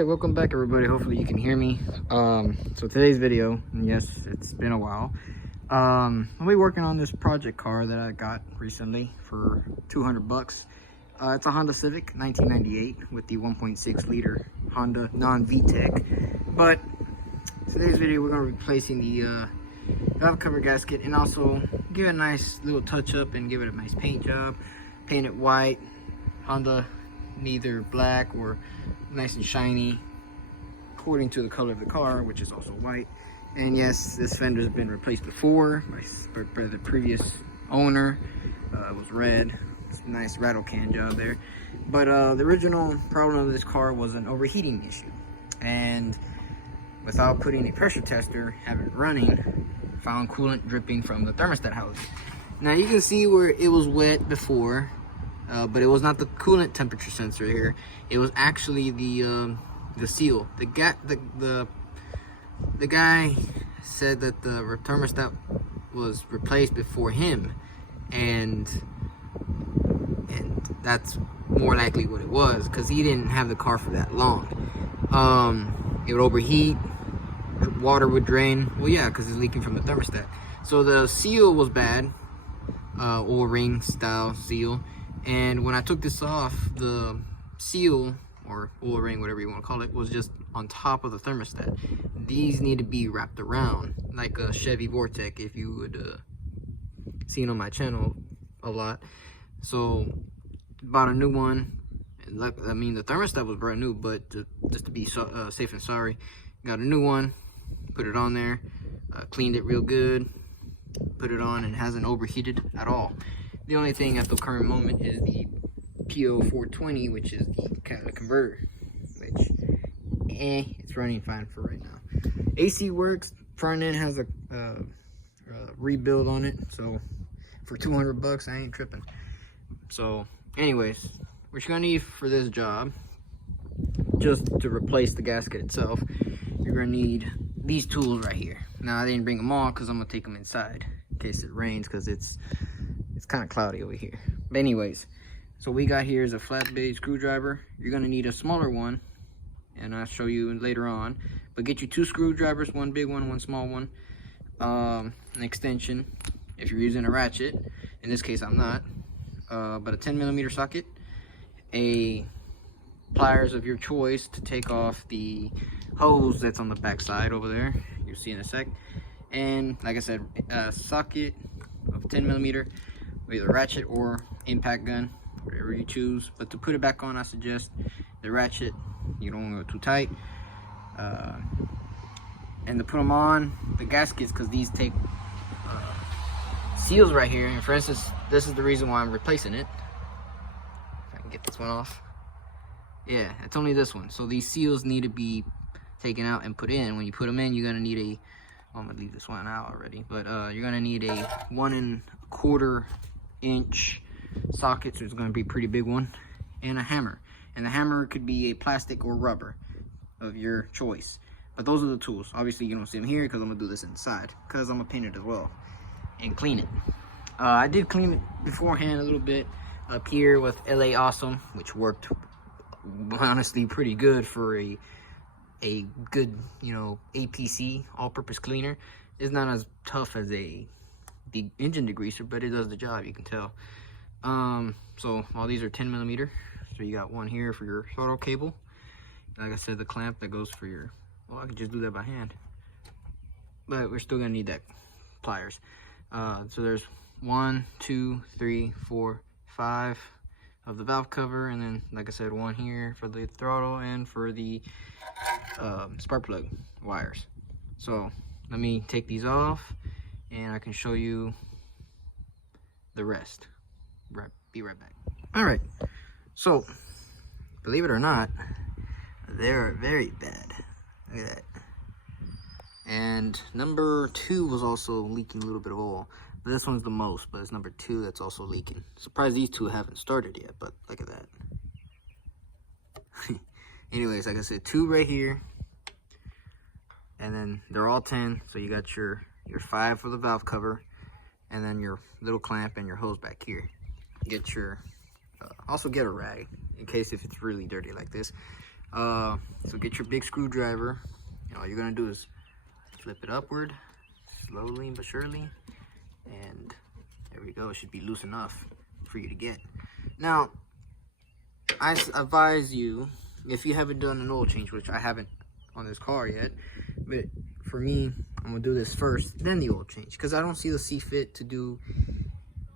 right, welcome back everybody. Hopefully you can hear me. So today's video, and yes, it's been a while. I'll be working on this project car that I got recently for 200 bucks. It's a Honda Civic 1998 with the 1.6 liter Honda non-VTEC. But today's video, we're going to be replacing the valve cover gasket and also give it a nice little touch up and give it a nice paint job. Paint it white. Honda neither black or nice and shiny according to the color of the car, which is also white. And yes, this fender has been replaced before by the previous owner. It was red. It's a nice rattle can job there, but the original problem of this car was an overheating issue, and without putting a pressure tester, have it running, found coolant dripping from the thermostat housing. Now you can see where it was wet before, but it was not the coolant temperature sensor here. It was actually the seal. The guy said that the thermostat was replaced before him, and that's more likely what it was, because he didn't have the car for that long. It would overheat, water would drain. Well, yeah, because it's leaking from the thermostat. So the seal was bad, oil ring style seal. And when I took this off, the seal, or oil ring, whatever you want to call it, was just on top of the thermostat. These need to be wrapped around, like a Chevy Vortec, if you would seen on my channel a lot. So bought a new one. I mean, the thermostat was brand new, but just to be safe and sorry, got a new one, put it on there, cleaned it real good, put it on, and it hasn't overheated at all. The only thing at the current moment is the PO420, which is the catalytic converter, which it's running fine for right now. AC works. Front end has a rebuild on it, so for 200 bucks I ain't tripping. So anyways, what you're gonna need for this job, just to replace the gasket itself, you're gonna need these tools right here. Now I didn't bring them all because I'm gonna take them inside in case it rains, because it's kind of cloudy over here. But anyways, so we got here is a flat blade screwdriver. You're gonna need a smaller one, and I'll show you later on. But get you 2 screwdrivers, one big one, one small one, an extension if you're using a ratchet. In this case I'm not, but a 10mm socket, a pliers of your choice to take off the hose that's on the back side over there, you'll see in a sec, and like I said, a socket of 10mm with either ratchet or impact gun, whatever you choose. But to put it back on, I suggest the ratchet. You don't want to go too tight. And to put them on the gaskets, because these take seals right here, and for instance, this is the reason why I'm replacing it. If I can get this one off. Yeah, it's only this one. So these seals need to be taken out and put in. When you put them in, you're gonna need a, I'm gonna leave this one out already, but you're gonna need a 1 1/4 inch socket, so it's going to be a pretty big one, and a hammer. And the hammer could be a plastic or rubber of your choice, but those are the tools. Obviously you don't see them here because I'm gonna do this inside, because I'm gonna paint it as well and clean it. I did clean it beforehand a little bit up here with LA Awesome, which worked honestly pretty good for a good, you know, APC, all-purpose cleaner. It's not as tough as the engine degreaser, but it does the job, you can tell. So all these are 10mm, so you got one here for your throttle cable, like I said, the clamp that goes for your, well, I could just do that by hand, but we're still gonna need that pliers. So there's 1, 2, 3, 4, 5 of the valve cover, and then like I said, one here for the throttle and for the spark plug wires. So let me take these off and I can show you the rest. Be right back. All right, so believe it or not, they're very bad. Look at that. And number 2 was also leaking a little bit of oil, but this one's the most, but it's number 2 that's also leaking. Surprised these 2 haven't started yet, but look at that. Anyways, like I said, 2 right here, and then they're all 10, so you got your 5 for the valve cover, and then your little clamp and your hose back here. Get your also get a rag in case if it's really dirty like this. So get your big screwdriver, and all you're gonna do is flip it upward, slowly but surely, and there we go. It should be loose enough for you to get. Now, I advise you, if you haven't done an oil change, which I haven't on this car yet, but for me, I'm gonna do this first, then the oil change, because I don't see fit to do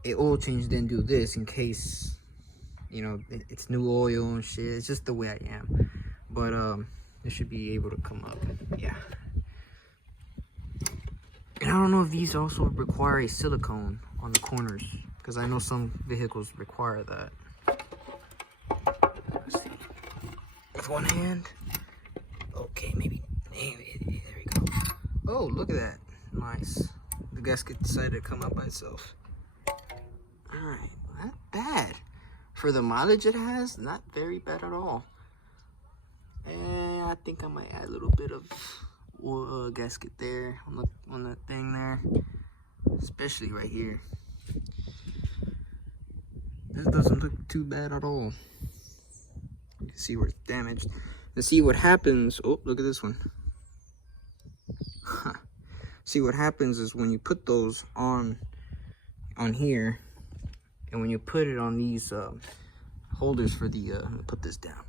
a oil change then do this in case, you know, it's new oil and shit. It's just the way I am. But it should be able to come up. Yeah. And I don't know if these also require a silicone on the corners, because I know some vehicles require that. Let's see. With one hand. Okay, maybe there we go. Oh, look at that. Nice. The gasket decided to come up by itself. Alright, not bad. For the mileage it has, not very bad at all. And I think I might add a little bit of gasket there on the thing there, especially right here. This doesn't look too bad at all. You can see where it's damaged. Let's see what happens. Oh, look at this one. See what happens is when you put those on here, and when you put it on these holders for the let me put this down.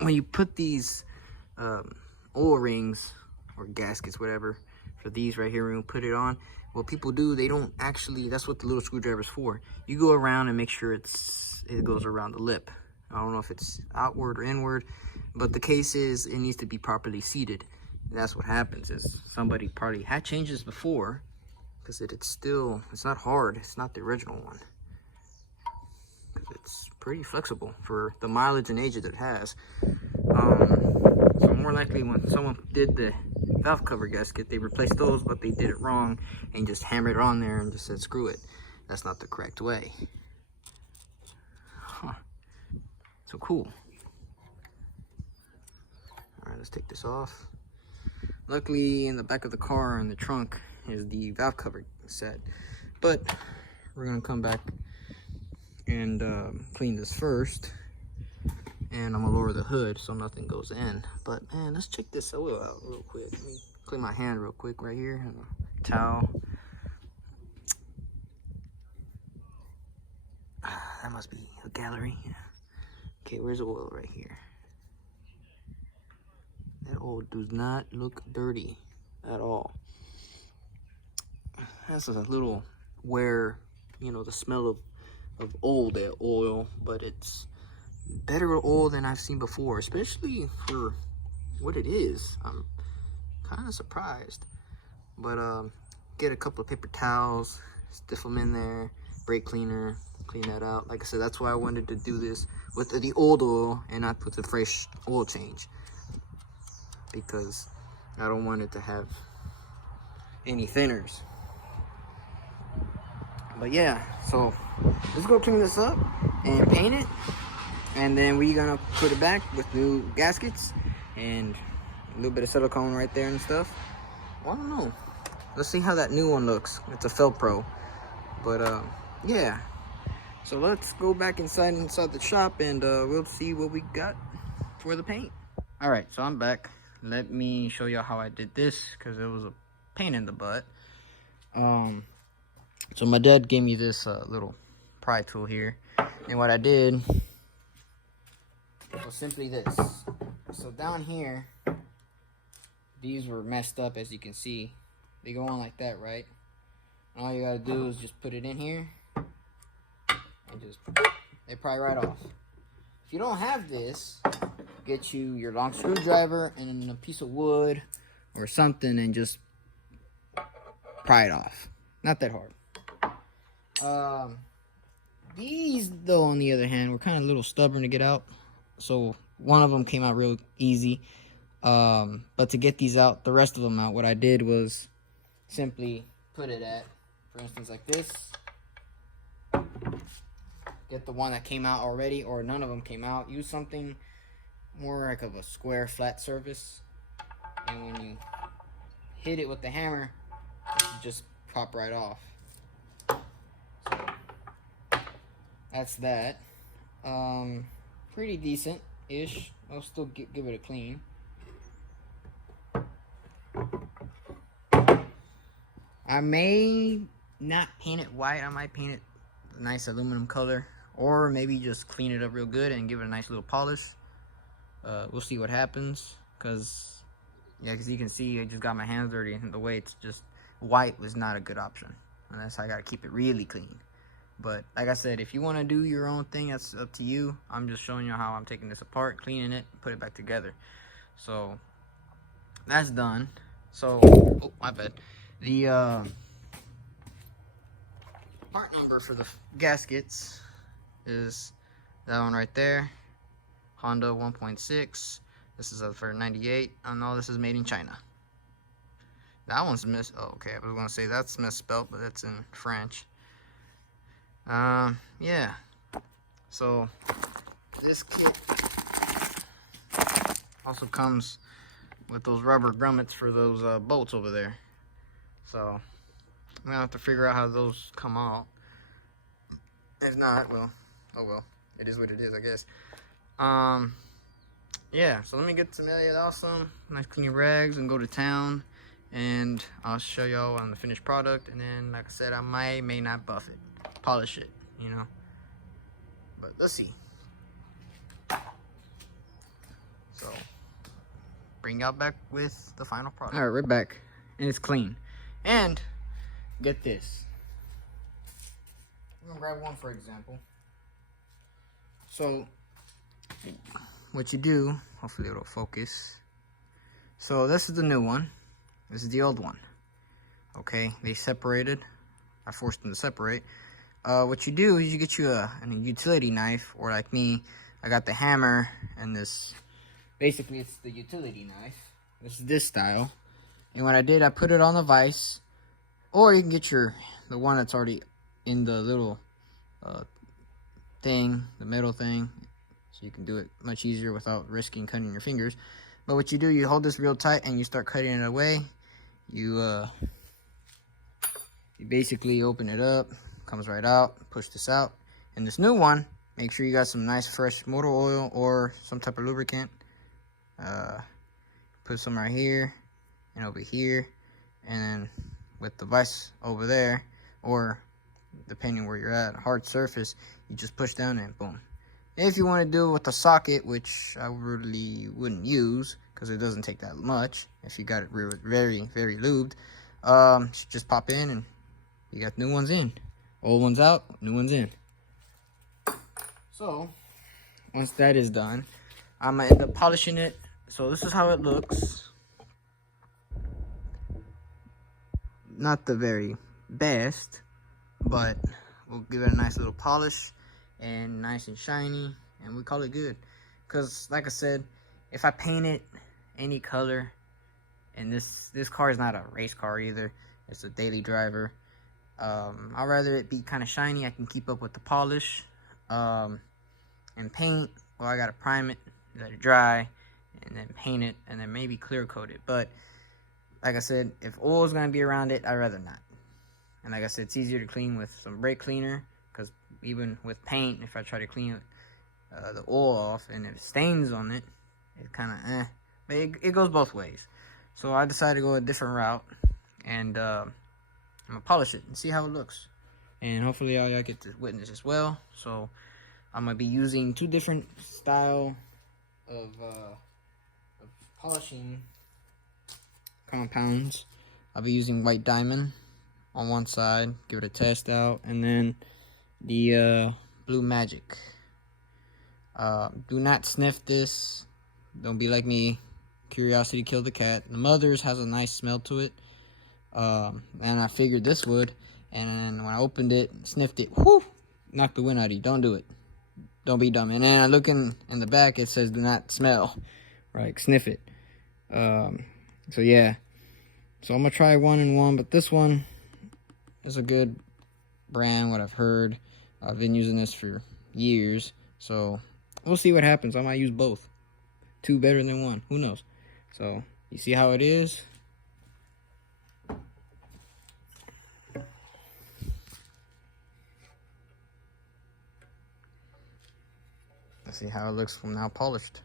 When you put these oil rings or gaskets, whatever, for these right here, when you put it on, what people do, they don't actually, that's what the little screwdriver's for. You go around and make sure it goes around the lip. I don't know if it's outward or inward, but the case is it needs to be properly seated. And that's what happens is somebody probably had changed this before, because it's not hard. It's not the original one. It's pretty flexible for the mileage and age that it has. So more likely when someone did the valve cover gasket, they replaced those, but they did it wrong and just hammered it on there and just said screw it. That's not the correct way. So cool. Alright, let's take this off. Luckily in the back of the car in the trunk is the valve cover set, but we're gonna come back and clean this first, and I'm gonna lower the hood so nothing goes in. But man, let's check this oil out real quick. Let me clean my hand real quick right here, and a towel. That must be a gallery. Okay, where's the oil? Right here. That oil does not look dirty at all. Has a little wear, you know, the smell of old oil, but it's better oil than I've seen before, especially for what it is. I'm kind of surprised. But get a couple of paper towels, stiff them in there, brake cleaner, clean that out. Like I said, that's why I wanted to do this with the old oil and not with the fresh oil change, because I don't want it to have any thinners. But yeah, so let's go clean this up and paint it, and then we're gonna put it back with new gaskets and a little bit of silicone right there and stuff. Well, I don't know. Let's see how that new one looks. It's a Felpro, but yeah. So let's go back inside the shop, and we'll see what we got for the paint. All right, so I'm back. Let me show you how I did this, because it was a pain in the butt. So my dad gave me this little pry tool here, and what I did was simply this. So down here, these were messed up, as you can see. They go on like that, right? And all you gotta do is just put it in here, and just, they pry right off. If you don't have this, get you your long screwdriver and a piece of wood or something, and just pry it off. Not that hard. These though, on the other hand, were kind of a little stubborn to get out, so one of them came out real easy. But to get these out, the rest of them out, what I did was simply put it at, for instance, like this. Get the one that came out already, or none of them came out. Use something more like of a square flat surface, and when you hit it with the hammer, it just pop right off. So that's that. Pretty decent ish. I'll still give it a clean. I may not paint it white. I might paint it a nice aluminum color, or maybe just clean it up real good and give it a nice little polish. We'll see what happens, because you can see I just got my hands dirty, and the way it's just white was not a good option, and that's how I gotta keep it really clean. But like I said, if you want to do your own thing, that's up to you. I'm just showing you how I'm taking this apart, cleaning it, put it back together. So that's done. So, oh, my bad. The part number for the gaskets is that one right there, Honda 1.6. This is for 98. I know this is made in China. That one's oh, okay, I was gonna say that's misspelled, but that's in French. Yeah. So this kit also comes with those rubber grommets for those bolts over there. So I'm gonna have to figure out how those come out. If not, well, oh well. It is what it is, I guess. Yeah, so let me get some Elliot Awesome, nice clean rags, and go to town, and I'll show y'all on the finished product. And then, like I said, I may not buff it, polish it, you know, but let's see. So bring y'all back with the final product. All right, we're back, and it's clean. And get this, I'm gonna grab one for example. So what you do, hopefully it'll focus. So this is the new one, this is the old one. Okay, they separated. I forced them to separate. What you do is you get you a utility knife, or like me, I got the hammer and this. Basically, it's the utility knife. This is this style. And what I did, I put it on the vise, or you can get the one that's already in the little thing, the metal thing, so you can do it much easier without risking cutting your fingers. But what you do, you hold this real tight and you start cutting it away. You basically open it up, comes right out, push this out. And this new one, make sure you got some nice fresh motor oil or some type of lubricant. Put some right here and over here, and then with the vise over there, or depending where you're at, a hard surface, you just push down and boom. If you want to do it with a socket, which I really wouldn't use because it doesn't take that much if you got it very, very lubed, just pop in and you got new ones in, old ones out, new ones in. So once that is done, I'm gonna end up polishing it. So this is how it looks. Not the very best, but we'll give it a nice little polish and nice and shiny, and we call it good. Because like I said, if I paint it any color, and this car is not a race car either, it's a daily driver, I'd rather it be kind of shiny. I can keep up with the polish. And paint, well, I gotta prime it, let it dry, and then paint it, and then maybe clear coat it. But like I said, if oil is gonna be around it, I'd rather not. And like I said, it's easier to clean with some brake cleaner, because even with paint, if I try to clean the oil off and it stains on it, it kind of but it goes both ways. So I decided to go a different route, and I'm gonna polish it and see how it looks, and hopefully y'all get to witness as well. So I'm gonna be using two different style of polishing compounds. I'll be using white diamond on one side, give it a test out, and then the blue magic. Do not sniff this. Don't be like me. Curiosity killed the cat. The mother's has a nice smell to it, and I figured this would. And when I opened it, sniffed it, whoo, knocked the wind out of you. Don't do it. Don't be dumb. And then I look in the back, it says do not smell, right? Sniff it. So yeah. So I'm gonna try 1 and 1, but this one is a good brand, what I've heard. I've been using this for years, so we'll see what happens. I might use both. 2 better than 1. Who knows? So you see how it is. Let's see how it looks from now polished.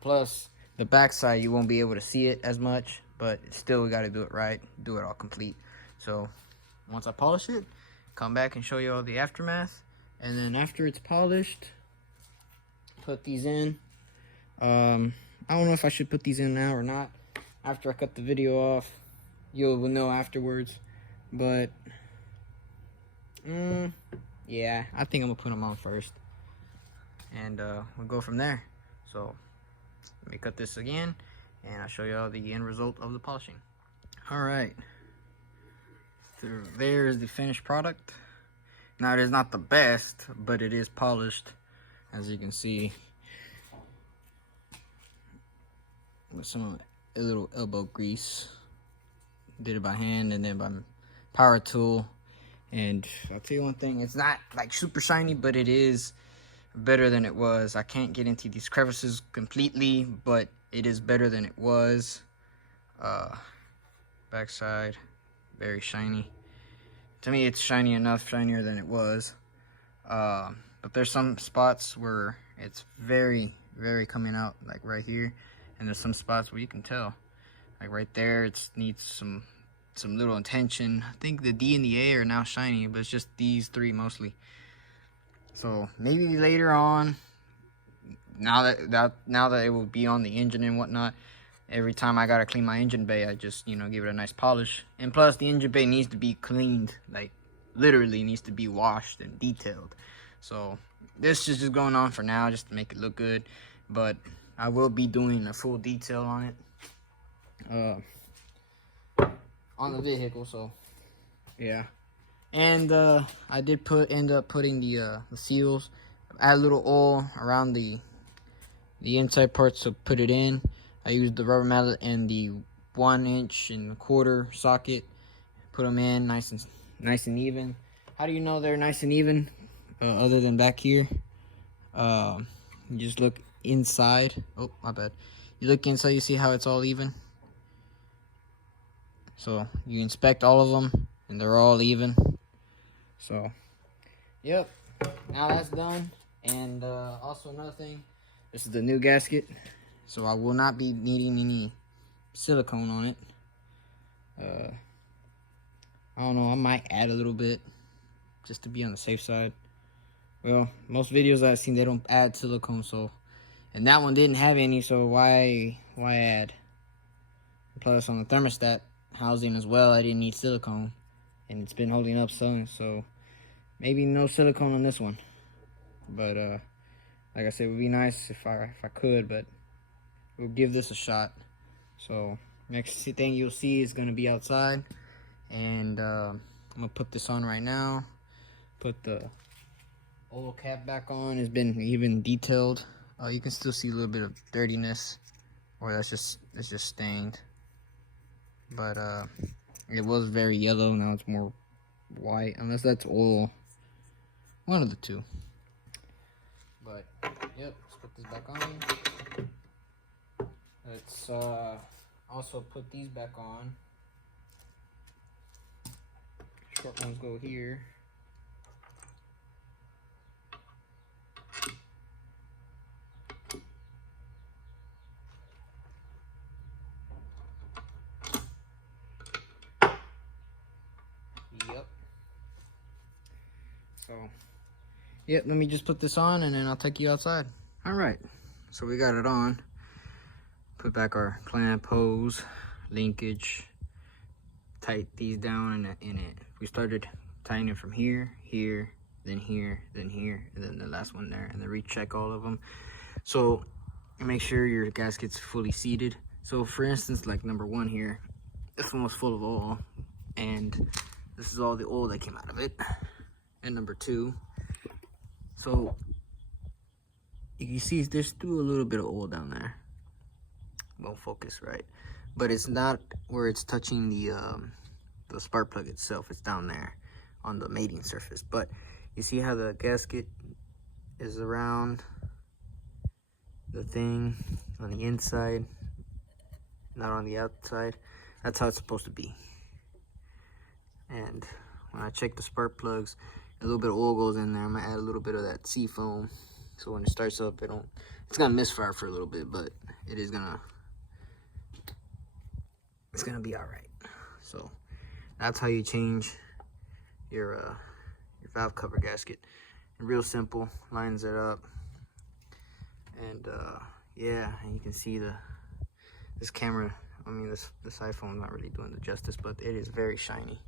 And plus, the backside, you won't be able to see it as much, but still, we got to do it right, do it all complete. So once I polish it, come back and show you all the aftermath. And then after it's polished, put these in. I don't know if I should put these in now or not. After I cut the video off, you'll know afterwards. But yeah, I think I'm gonna put them on first, and we'll go from there. So let me cut this again, and I'll show you all the end result of the polishing. All right, so there is the finished product. Now, it is not the best, but it is polished, as you can see, with some a little elbow grease. Did it by hand and then by power tool. And I'll tell you one thing, it's not like super shiny, but it is better than it was. I can't get into these crevices completely, but it is better than it was. Backside, very shiny. To me, it's shiny enough, shinier than it was. But there's some spots where it's very, very coming out, like right here. And there's some spots where you can tell, like right there, it needs some little attention. I think the D and the A are now shiny, but it's just these three mostly. So maybe later on, now that it will be on the engine and whatnot, every time I gotta clean my engine bay, I just, you know, give it a nice polish. And plus, the engine bay needs to be cleaned, like literally needs to be washed and detailed. So this is just going on for now, just to make it look good. But I will be doing a full detail on it, on the vehicle. So yeah. And I did end up putting the seals. Add a little oil around the inside parts to put it in. I used the rubber mallet and the 1 1/4 inch socket. Put them in nice and even. How do you know they're nice and even? Other than back here, you just look inside. Oh, my bad. You look inside, you see how it's all even. So you inspect all of them, and they're all even. So, yep. Now that's done. And also another thing, this is the new gasket. So I will not be needing any silicone on it. I don't know, I might add a little bit just to be on the safe side. Well, most videos I've seen, they don't add silicone, so, and that one didn't have any, so why add? Plus on the thermostat housing as well, I didn't need silicone, and it's been holding up some, so maybe no silicone on this one. But like I said, it would be nice if I could, but we'll give this a shot. So next thing you'll see is gonna be outside, and I'm gonna put this on right now. Put the oil cap back on. It's been even detailed. You can still see a little bit of dirtiness, or it's just stained. But it was very yellow. Now it's more white, unless that's oil. One of the two. But yep, let's put this back on. Let's also put these back on. Short ones go here. Yep. So, yep, let me just put this on and then I'll take you outside. All right, so we got it on. Put back our clamp, hose, linkage, tight these down in it. We started tightening from here, then here, then here, and then the last one there, and then recheck all of them. So make sure your gasket's fully seated. So for instance, like number 1 here, this one was full of oil, and this is all the oil that came out of it. And number 2, so you see there's still a little bit of oil down there. Won't focus right, but it's not where it's touching the spark plug itself. It's down there on the mating surface. But you see how the gasket is around the thing on the inside, not on the outside. That's how it's supposed to be. And when I check the spark plugs, a little bit of oil goes in there. I'm gonna add a little bit of that sea foam So when it starts up, it's gonna misfire for a little bit, but it's gonna be all right. So that's how you change your valve cover gasket. Real simple, lines it up, and yeah, and you can see this camera. I mean, this iPhone not really doing the justice, but it is very shiny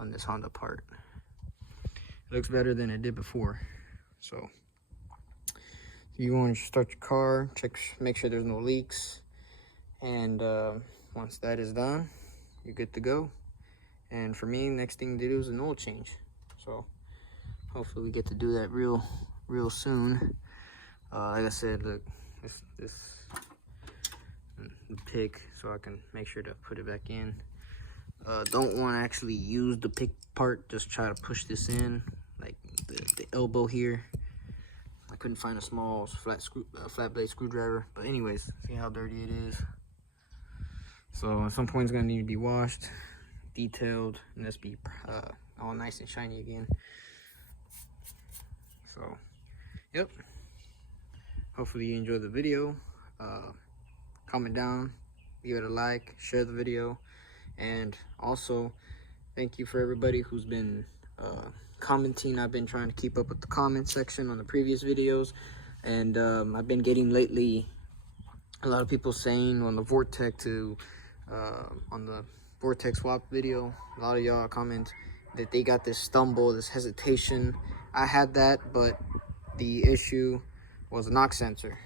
on this Honda part. It looks better than it did before. So you want to start your car, make sure there's no leaks, and once that is done, you're good to go. And for me, next thing to do is an oil change. So hopefully we get to do that real soon. Like I said, look, this pick, so I can make sure to put it back in. Don't want to actually use the pick part, just try to push this in, like the elbow here. I couldn't find a small flat blade screwdriver, but anyways, see how dirty it is. So at some point it's gonna need to be washed, detailed, and this be all nice and shiny again. So yep, hopefully you enjoyed the video. Comment down, give it a like, share the video, and also thank you for everybody who's been commenting. I've been trying to keep up with the comment section on the previous videos, and I've been getting lately a lot of people saying on the Vortex swap video, a lot of y'all comment that they got this stumble, this hesitation. I had that, but the issue was a knock sensor,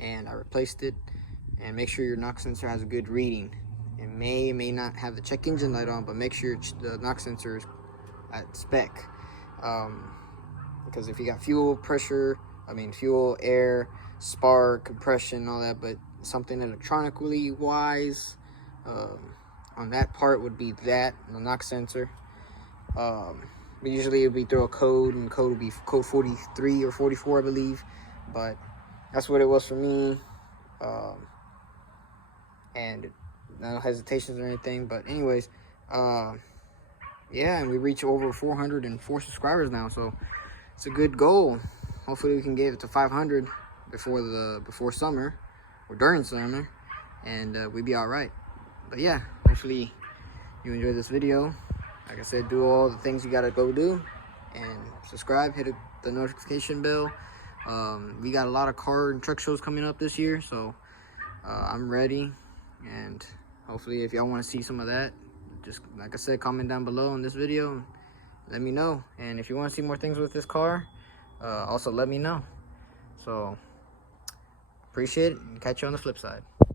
and I replaced it. And make sure your knock sensor has a good reading. It may not have the check engine light on, but make sure the knock sensor is at spec. Because if you got fuel pressure, fuel, air, spark, compression, all that, but something electronically wise on that part would be that, the knock sensor. But usually we throw a code, and the code would be code 43 or 44, I believe. But that's what it was for me. And no hesitations or anything, but anyways, yeah, and we reach over 404 subscribers now, so it's a good goal. Hopefully we can get it to 500 before summer or during summer, and we'd be all right. But yeah, hopefully you enjoyed this video. Like I said, do all the things you gotta go do, and subscribe, hit the notification bell. We got a lot of car and truck shows coming up this year, so I'm ready. And hopefully if y'all want to see some of that, just like I said, comment down below in this video, let me know. And if you want to see more things with this car, also let me know. So appreciate it, and catch you on the flip side.